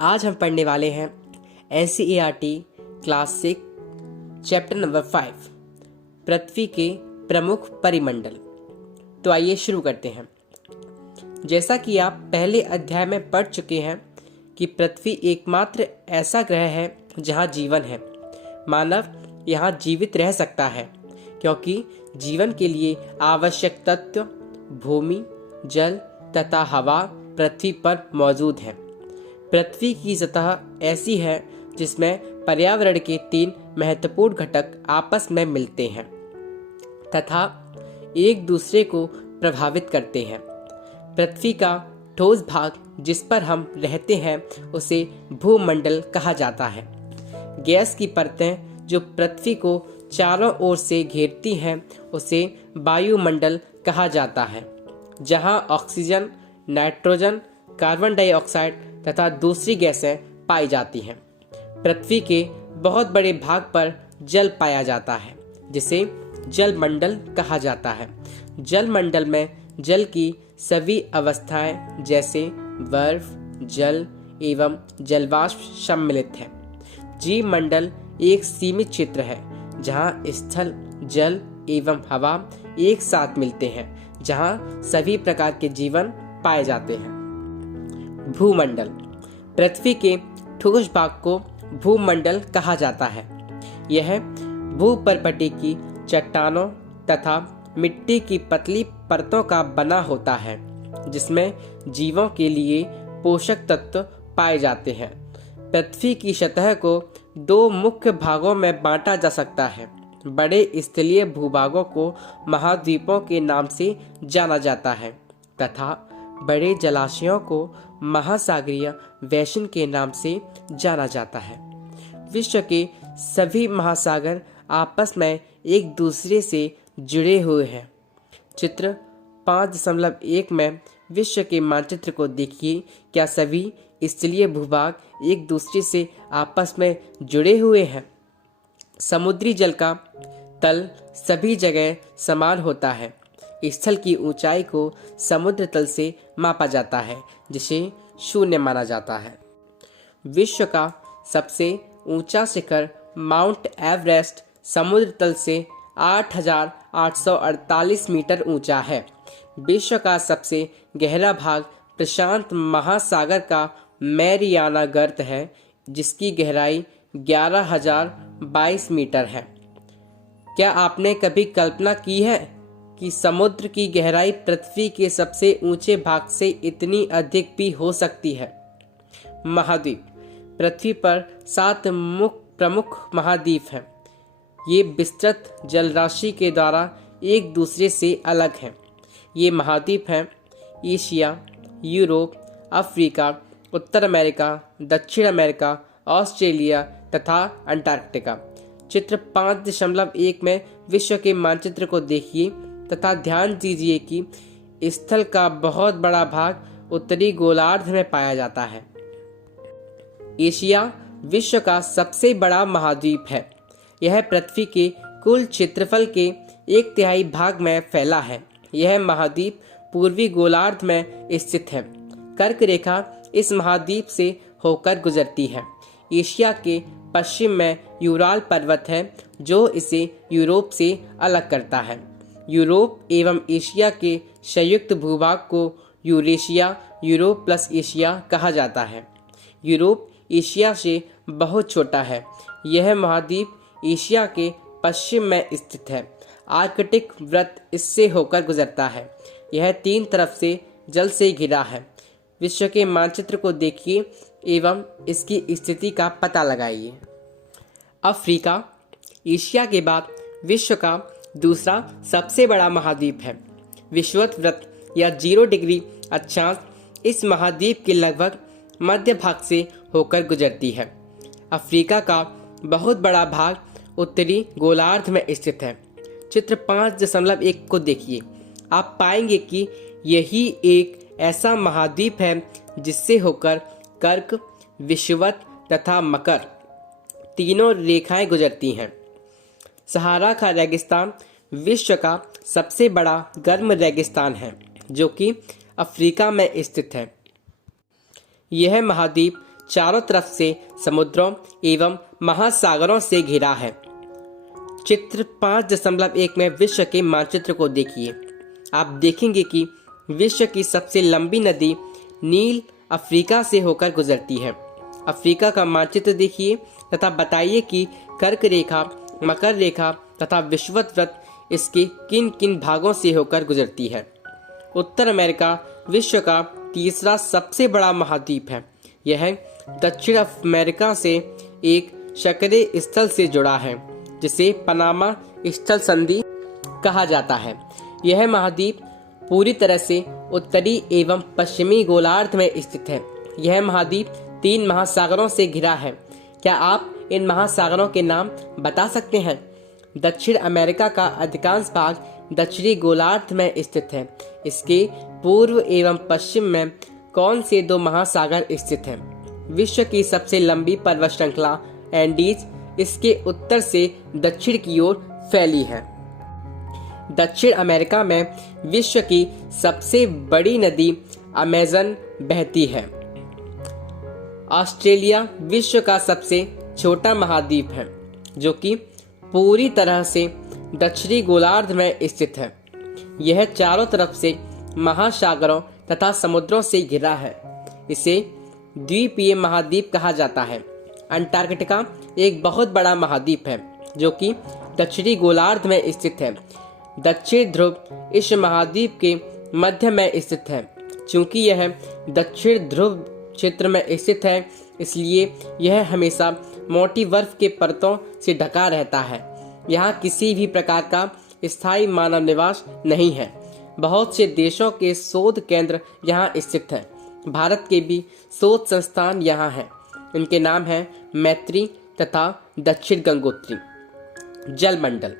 आज हम पढ़ने वाले हैं NCERT क्लास 6 चैप्टर नंबर 5 पृथ्वी के प्रमुख परिमंडल। तो आइए शुरू करते हैं। जैसा कि आप पहले अध्याय में पढ़ चुके हैं कि पृथ्वी एकमात्र ऐसा ग्रह है जहां जीवन है। मानव यहां जीवित रह सकता है क्योंकि जीवन के लिए आवश्यक तत्व भूमि, जल तथा हवा पृथ्वी पर मौजूद है। पृथ्वी की सतह ऐसी है जिसमें पर्यावरण के 3 महत्वपूर्ण घटक आपस में मिलते हैं तथा एक दूसरे को प्रभावित करते हैं। पृथ्वी का ठोस भाग जिस पर हम रहते हैं उसे भूमंडल कहा जाता है। गैस की परतें जो पृथ्वी को चारों ओर से घेरती हैं उसे वायुमंडल कहा जाता है, जहां ऑक्सीजन, नाइट्रोजन, कार्बन डाइऑक्साइड तथा दूसरी गैसें पाई जाती हैं। पृथ्वी के बहुत बड़े भाग पर जल पाया जाता है जिसे जलमंडल कहा जाता है। जलमंडल में जल की सभी अवस्थाएं जैसे बर्फ, जल एवं जलवाष्प सम्मिलित है। जीवमंडल एक सीमित क्षेत्र है जहां स्थल, जल एवं हवा एक साथ मिलते हैं, जहां सभी प्रकार के जीवन पाए जाते हैं। भूमंडल पृथ्वी के ठोस भाग को भूमंडल कहा जाता है। यह भूपर्पटी की चट्टानों तथा मिट्टी की पतली परतों का बना होता है जिसमें जीवों के लिए पोषक तत्व पाए जाते हैं। पृथ्वी की सतह को 2 मुख्य भागों में बांटा जा सकता है। बड़े स्थलीय भूभागों को महाद्वीपों के नाम से जाना जाता है तथा बड़े जलाशयों को महासागरीय बेसिन के नाम से जाना जाता है। विश्व के सभी महासागर आपस में एक दूसरे से जुड़े हुए हैं। चित्र 5.1 में विश्व के मानचित्र को देखिए। क्या सभी स्थलीय भूभाग एक दूसरे से आपस में जुड़े हुए हैं? समुद्री जल का तल सभी जगह समान होता है। स्थल की ऊंचाई को समुद्र तल से मापा जाता है जिसे 0 माना जाता है। विश्व का सबसे ऊंचा शिखर माउंट एवरेस्ट समुद्र तल से 8,848 मीटर ऊंचा है। विश्व का सबसे गहरा भाग प्रशांत महासागर का मैरियाना गर्त है जिसकी गहराई 11,022 मीटर है। क्या आपने कभी कल्पना की है कि समुद्र की गहराई पृथ्वी के सबसे ऊंचे भाग से इतनी अधिक भी हो सकती है? महाद्वीप पृथ्वी पर 7 प्रमुख महाद्वीप हैं। ये विस्तृत जलराशि के द्वारा एक दूसरे से अलग हैं। ये महाद्वीप हैं एशिया, यूरोप, अफ्रीका, उत्तर अमेरिका, दक्षिण अमेरिका, ऑस्ट्रेलिया तथा अंटार्कटिका। चित्र 5.1 में विश्व के मानचित्र को देखिए तथा ध्यान दीजिए कि स्थल का बहुत बड़ा भाग उत्तरी गोलार्ध में पाया जाता है। एशिया विश्व का सबसे बड़ा महाद्वीप है। यह पृथ्वी के कुल क्षेत्रफल के 1/3 भाग में फैला है। यह महाद्वीप पूर्वी गोलार्ध में स्थित है। कर्क रेखा इस महाद्वीप से होकर गुजरती है। एशिया के पश्चिम में यूराल पर्वत है जो इसे यूरोप से अलग करता है। यूरोप एवं एशिया के संयुक्त भूभाग को यूरेशिया, यूरोप प्लस एशिया कहा जाता है। यूरोप एशिया से बहुत छोटा है। यह महाद्वीप एशिया के पश्चिम में स्थित है। आर्कटिक वृत्त इससे होकर गुजरता है। यह 3 तरफ से जल से घिरा है। विश्व के मानचित्र को देखिए एवं इसकी स्थिति का पता लगाइए। अफ्रीका एशिया के बाद विश्व का दूसरा सबसे बड़ा महाद्वीप है। विषुवत वृत्त या 0 डिग्री अक्षांश इस महाद्वीप के लगभग मध्य भाग से होकर गुजरती है। अफ्रीका का बहुत बड़ा भाग उत्तरी गोलार्ध में स्थित है। चित्र 5.1 को देखिए। आप पाएंगे कि यही एक ऐसा महाद्वीप है जिससे होकर कर्क, विषुवत तथा मकर तीनों रेखाएं गुजरती हैं। सहारा का रेगिस्तान विश्व का सबसे बड़ा गर्म रेगिस्तान है जो कि अफ्रीका में स्थित है। यह महाद्वीप चारों तरफ से समुद्रों एवं महासागरों से घिरा है। चित्र 5.1 में विश्व के मानचित्र को देखिए। आप देखेंगे कि विश्व की सबसे लंबी नदी नील अफ्रीका से होकर गुजरती है। अफ्रीका का मानचित्र देखिए तथा बताइए कि कर्क रेखा, मकर रेखा तथा विषुवत इसके किन किन भागों से होकर गुजरती है। उत्तर अमेरिका विश्व का तीसरा सबसे बड़ा महाद्वीप है। यह दक्षिण अमेरिका से एक सक्रिय स्थल से जुड़ा है जिसे पनामा स्थल संधि कहा जाता है। यह महाद्वीप पूरी तरह से उत्तरी एवं पश्चिमी गोलार्ध में स्थित है। यह महाद्वीप 3 महासागरों से घिरा है। क्या आप इन महासागरों के नाम बता सकते हैं? दक्षिण अमेरिका का अधिकांश भाग दक्षिणी गोलार्ध में स्थित है। इसके पूर्व एवं पश्चिम में कौन से 2 महासागर स्थित हैं? विश्व की सबसे लंबी पर्वत श्रृंखला एंडीज इसके उत्तर से दक्षिण की ओर फैली है। दक्षिण अमेरिका में विश्व की सबसे बड़ी नदी अमेज़न बहती है। ऑस्ट्रेलिया विश्व का सबसे छोटा महाद्वीप है जो कि पूरी तरह से दक्षिणी गोलार्ध में स्थित है। यह चारों तरफ से महासागरों तथा समुद्रों से घिरा है। इसे द्वीपीय महाद्वीप कहा जाता है। अंटार्कटिका एक बहुत बड़ा महाद्वीप है जो कि दक्षिणी गोलार्ध में स्थित है। दक्षिण ध्रुव इस महाद्वीप के मध्य में स्थित है। चूंकि यह दक्षिण ध्रुव क्षेत्र में स्थित है इसलिए यह हमेशा मोटी बर्फ के परतों से ढका रहता है। यहाँ किसी भी प्रकार का स्थायी मानव निवास नहीं है। बहुत से देशों के शोध केंद्र यहाँ स्थित हैं। भारत के भी शोध संस्थान यहाँ हैं। इनके नाम हैं मैत्री तथा दक्षिण गंगोत्री। जलमंडल।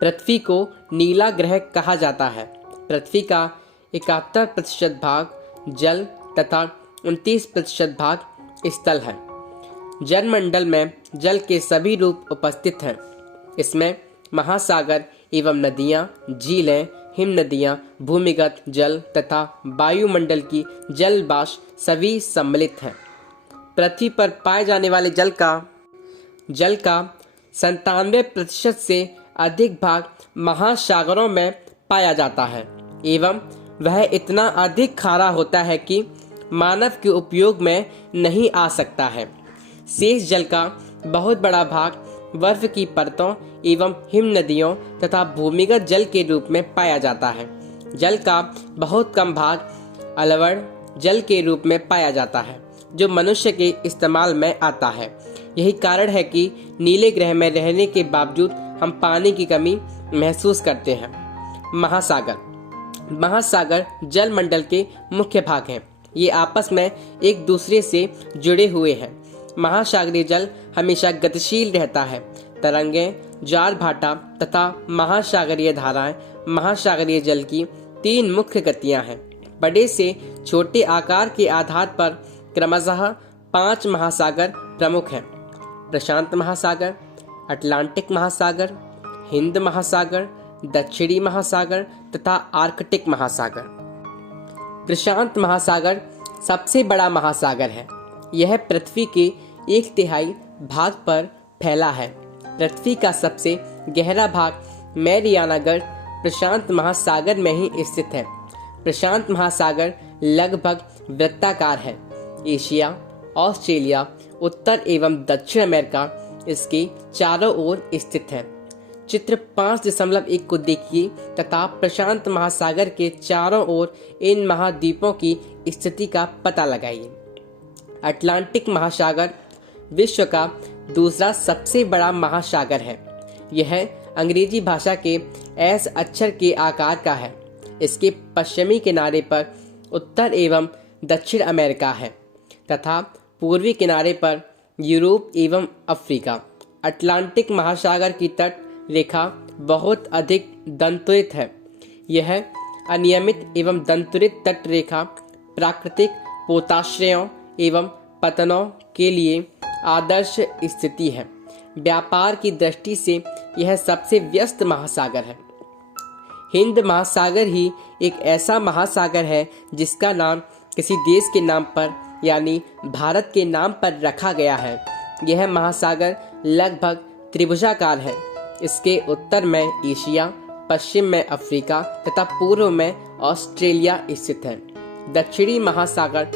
पृथ्वी को नीला ग्रह कहा जाता है। पृथ्वी का 71% भाग जल तथा 29% भाग स्थल है। जलमंडल में जल के सभी रूप उपस्थित हैं। इसमें महासागर एवं नदियाँ, झीलें, हिमनदियाँ, भूमिगत जल तथा वायुमंडल की जलवाष्प सभी सम्मिलित हैं। पृथ्वी पर पाए जाने वाले जल का 97% से अधिक भाग महासागरों में पाया जाता है एवं वह इतना अधिक खारा होता है कि मानव के उपयोग में नहीं आ सकता है। शेष जल का बहुत बड़ा भाग बर्फ की परतों एवं हिम नदियों तथा भूमिगत जल के रूप में पाया जाता है। जल का बहुत कम भाग अलवण जल के रूप में पाया जाता है जो मनुष्य के इस्तेमाल में आता है। यही कारण है कि नीले ग्रह में रहने के बावजूद हम पानी की कमी महसूस करते हैं। महासागर जल मंडल के मुख्य भाग हैं। ये आपस में एक दूसरे से जुड़े हुए हैं। महासागरीय जल हमेशा गतिशील रहता है। तरंगें, ज्वार भाटा तथा महासागरीय धाराएं महासागरीय जल की 3 मुख्य गतियां हैं। बड़े से छोटे आकार के आधार पर क्रमशः 5 महासागर प्रमुख हैं। प्रशांत महासागर, अटलांटिक महासागर, हिंद महासागर, दक्षिणी महासागर तथा आर्कटिक महासागर। प्रशांत महासागर सबसे बड़ा महासागर है। यह पृथ्वी के 1/3 भाग पर फैला है। पृथ्वी का सबसे गहरा भाग मैरियाना गर्त प्रशांत महासागर में ही स्थित है। प्रशांत महासागर लगभग वृत्ताकार है। एशिया, ऑस्ट्रेलिया, उत्तर एवं दक्षिण अमेरिका इसके चारों ओर स्थित है। चित्र 5.1 को देखिए तथा प्रशांत महासागर के चारों ओर इन महाद्वीपों की स्थिति का पता लगाइए। अटलांटिक महासागर विश्व का दूसरा सबसे बड़ा महासागर है। यह अंग्रेजी भाषा के एस अक्षर के आकार का है। इसके पश्चिमी किनारे पर उत्तर एवं दक्षिण अमेरिका है तथा पूर्वी किनारे पर यूरोप एवं अफ्रीका। अटलांटिक महासागर की तट रेखा बहुत अधिक दंतुरित है। यह अनियमित एवं दंतुरित तट रेखा प्राकृतिक पोताश्रयों एवं पतनों के लिए आदर्श स्थिति है। व्यापार की दृष्टि से यह सबसे व्यस्त महासागर है। हिंद महासागर ही एक ऐसा महासागर है जिसका नाम किसी देश के नाम पर यानी भारत के नाम पर रखा गया है। यह महासागर लगभग त्रिभुजाकार है। इसके उत्तर में एशिया, पश्चिम में अफ्रीका तथा पूर्व में ऑस्ट्रेलिया स्थित है। दक्षिणी महासागर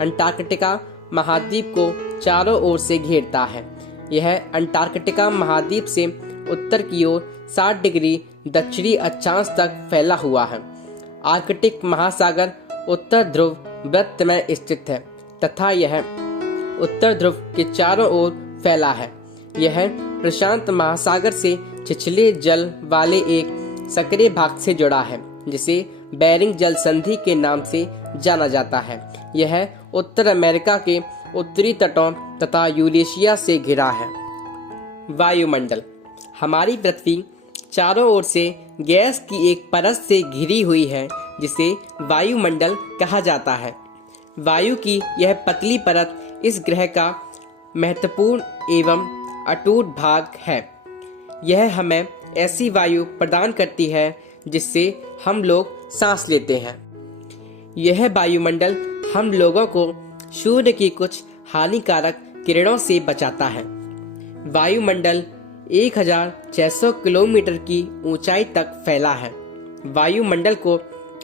अंटार्कटिका महाद्वीप को चारों ओर से घेरता है। यह अंटार्कटिका महाद्वीप से उत्तर की ओर 60 डिग्री दक्षिणी अक्षांश तक फैला हुआ है। आर्कटिक महासागर उत्तर ध्रुव वृत्त में स्थित है तथा यह उत्तर ध्रुव के चारों ओर फैला है। यह प्रशांत महासागर से छिछले जल वाले एक सक्रिय भाग से जुड़ा है, जिसे बेरिंग जल संधि के नाम से जाना जाता है। यह उत्तर अमेरिका के उत्तरी तटों तथा यूरेशिया से घिरा है। वायुमंडल। हमारी पृथ्वी चारों ओर से गैस की एक परत से घिरी हुई है, जिसे वायुमंडल कहा जाता है। वायु की यह पतली परत इस ग्रह का महत्वपूर्ण एवं अटूट भाग है। यह हमें ऐसी वायु प्रदान करती है जिससे हम लोग सांस लेते हैं। यह वायुमंडल हम लोगों को सूर्य की कुछ हानिकारक किरणों से बचाता है। वायुमंडल 1600 किलोमीटर की ऊंचाई तक फैला है। वायुमंडल को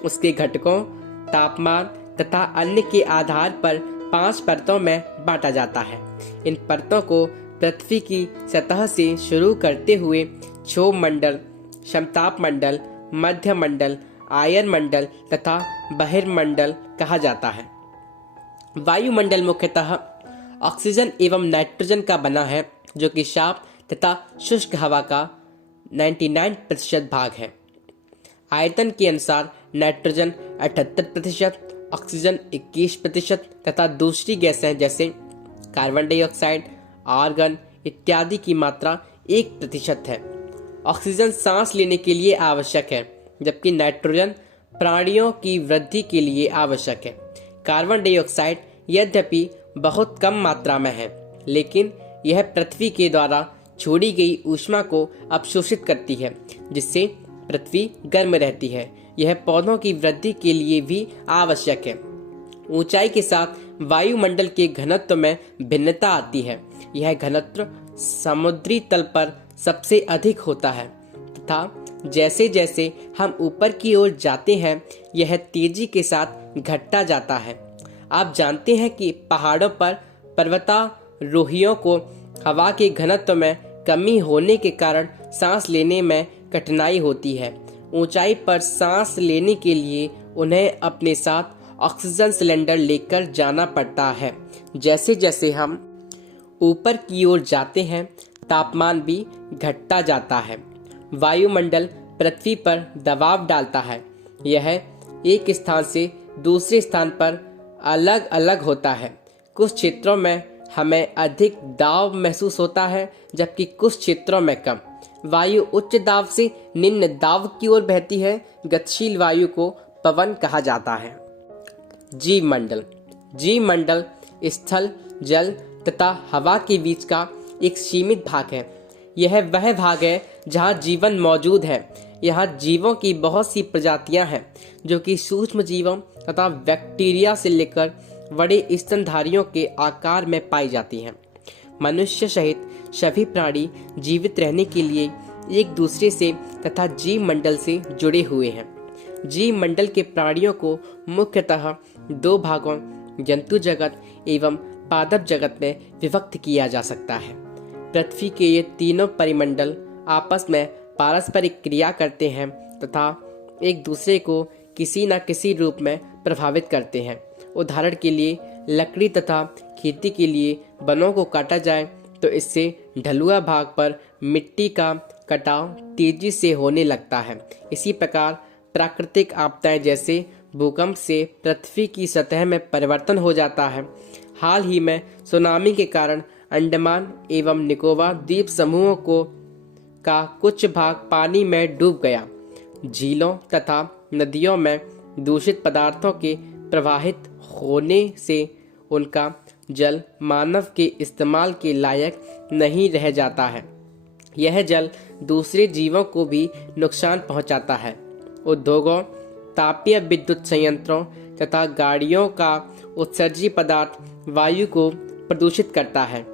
उसके घटकों, तापमान तथा अन्य के आधार पर 5 परतों में बांटा जाता है। इन परतों को पृथ्वी की सतह से शुरू करते हुए क्षोभ मंडल, समताप मंडल, मध्य मंडल, आयन मंडल तथा बहिर्मंडल कहा जाता है। वायुमंडल मुख्यतः ऑक्सीजन एवं नाइट्रोजन का बना है, जो कि साफ तथा शुष्क हवा का 99% भाग है। आयतन के अनुसार नाइट्रोजन 78%, ऑक्सीजन 21% तथा दूसरी गैसें जैसे कार्बन डाइऑक्साइड, आर्गन इत्यादि की मात्रा 1% है। ऑक्सीजन सांस लेने के लिए आवश्यक है, जबकि नाइट्रोजन प्राणियों की वृद्धि के लिए आवश्यक है। कार्बन डाइऑक्साइड यद्यपि बहुत कम मात्रा में है, लेकिन यह पृथ्वी के द्वारा छोड़ी गई ऊष्मा को अवशोषित करती है, जिससे पृथ्वी गर्म रहती है। यह पौधों की वृद्धि के लिए भी आवश्यक है। ऊंचाई के साथ वायुमंडल के घनत्व में भिन्नता आती है। यह घनत्व समुद्री तल पर सबसे अधिक होता है तथा जैसे जैसे हम ऊपर की ओर जाते हैं, यह तेजी के साथ घटता जाता है। आप जानते हैं कि पहाड़ों पर पर्वतारोहियों को हवा के घनत्व में कमी होने के कारण सांस लेने में कठिनाई होती है। ऊंचाई पर सांस लेने के लिए उन्हें अपने साथ ऑक्सीजन सिलेंडर लेकर जाना पड़ता है। जैसे जैसे हम ऊपर की ओर जाते हैं, तापमान भी घटता जाता है। वायुमंडल पृथ्वी पर दबाव डालता है। यह एक स्थान से दूसरे स्थान पर अलग अलग होता है। कुछ क्षेत्रों में हमें अधिक दाब महसूस होता है, जबकि कुछ क्षेत्रों में कम। वायु उच्च दाब से निम्न दाब की ओर बहती है। गतिशील वायु को पवन कहा जाता है। जीव मंडल। जीव मंडल स्थल, जल तथा हवा के बीच का एक सीमित भाग है। यह वह भाग है जहाँ जीवन मौजूद है। यहाँ जीवों की बहुत सी प्रजातियां हैं, जो कि सूक्ष्म जीवों तथा बैक्टीरिया से लेकर बड़े स्तनधारियों के आकार में पाई जाती हैं। मनुष्य सहित सभी प्राणी जीवित रहने के लिए एक दूसरे से तथा जीव मंडल से जुड़े हुए हैं। जीव मंडल के प्राणियों को मुख्यतः 2 भागों, जंतु जगत एवं पादप जगत में विभक्त किया जा सकता है। पृथ्वी के ये तीनों परिमंडल आपस में पारस्परिक क्रिया करते हैं तथा एक दूसरे को किसी न किसी रूप में प्रभावित करते हैं। उदाहरण के लिए लकड़ी तथा खेती के लिए वनों को काटा जाए तो इससे ढलुआ भाग पर मिट्टी का कटाव तेजी से होने लगता है। इसी प्रकार प्राकृतिक आपदाएं जैसे भूकंप से पृथ्वी की सतह में परिवर्तन हो जाता है। हाल ही में सुनामी के कारण अंडमान एवं निकोबार द्वीप समूहों का कुछ भाग पानी में डूब गया। झीलों तथा नदियों में दूषित पदार्थों के प्रवाहित होने से उनका जल मानव के इस्तेमाल के लायक नहीं रह जाता है। यह जल दूसरे जीवों को भी नुकसान पहुंचाता है। उद्योगों, तापीय विद्युत संयंत्रों, तथा गाड़ियों का उत्सर्जी पदार्थ वायु को प्रदूषित करता है।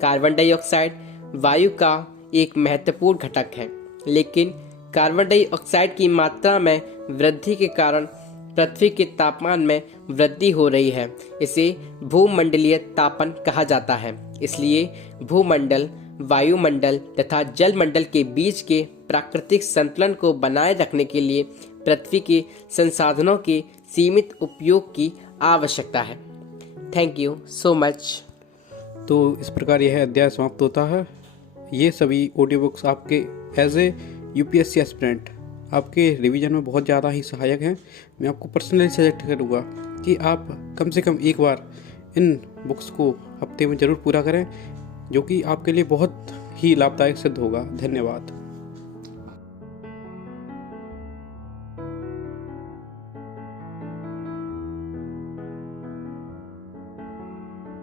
कार्बन डाइऑक्साइड वायु का एक महत्वपूर्ण घटक है, लेकिन कार्बन डाइऑक्साइड की मात्रा में वृद्धि के कारण पृथ्वी के तापमान में वृद्धि हो रही है। इसे भूमंडलीय तापन कहा जाता है। इसलिए भूमंडल, वायुमंडल तथा जलमंडल के बीच के प्राकृतिक संतुलन को बनाए रखने के लिए पृथ्वी के संसाधनों के सीमित उपयोग की आवश्यकता है। Thank you so much. तो इस प्रकार यह अध्याय समाप्त होता है। ये सभी ऑडियो बुक्स आपके एज ए यूपीएससी एस्पिरेंट आपके रिवीजन में बहुत ज़्यादा ही सहायक हैं। मैं आपको पर्सनली सजेस्ट करूँगा कि आप कम से कम एक बार इन बुक्स को हफ्ते में ज़रूर पूरा करें, जो कि आपके लिए बहुत ही लाभदायक सिद्ध होगा। धन्यवाद।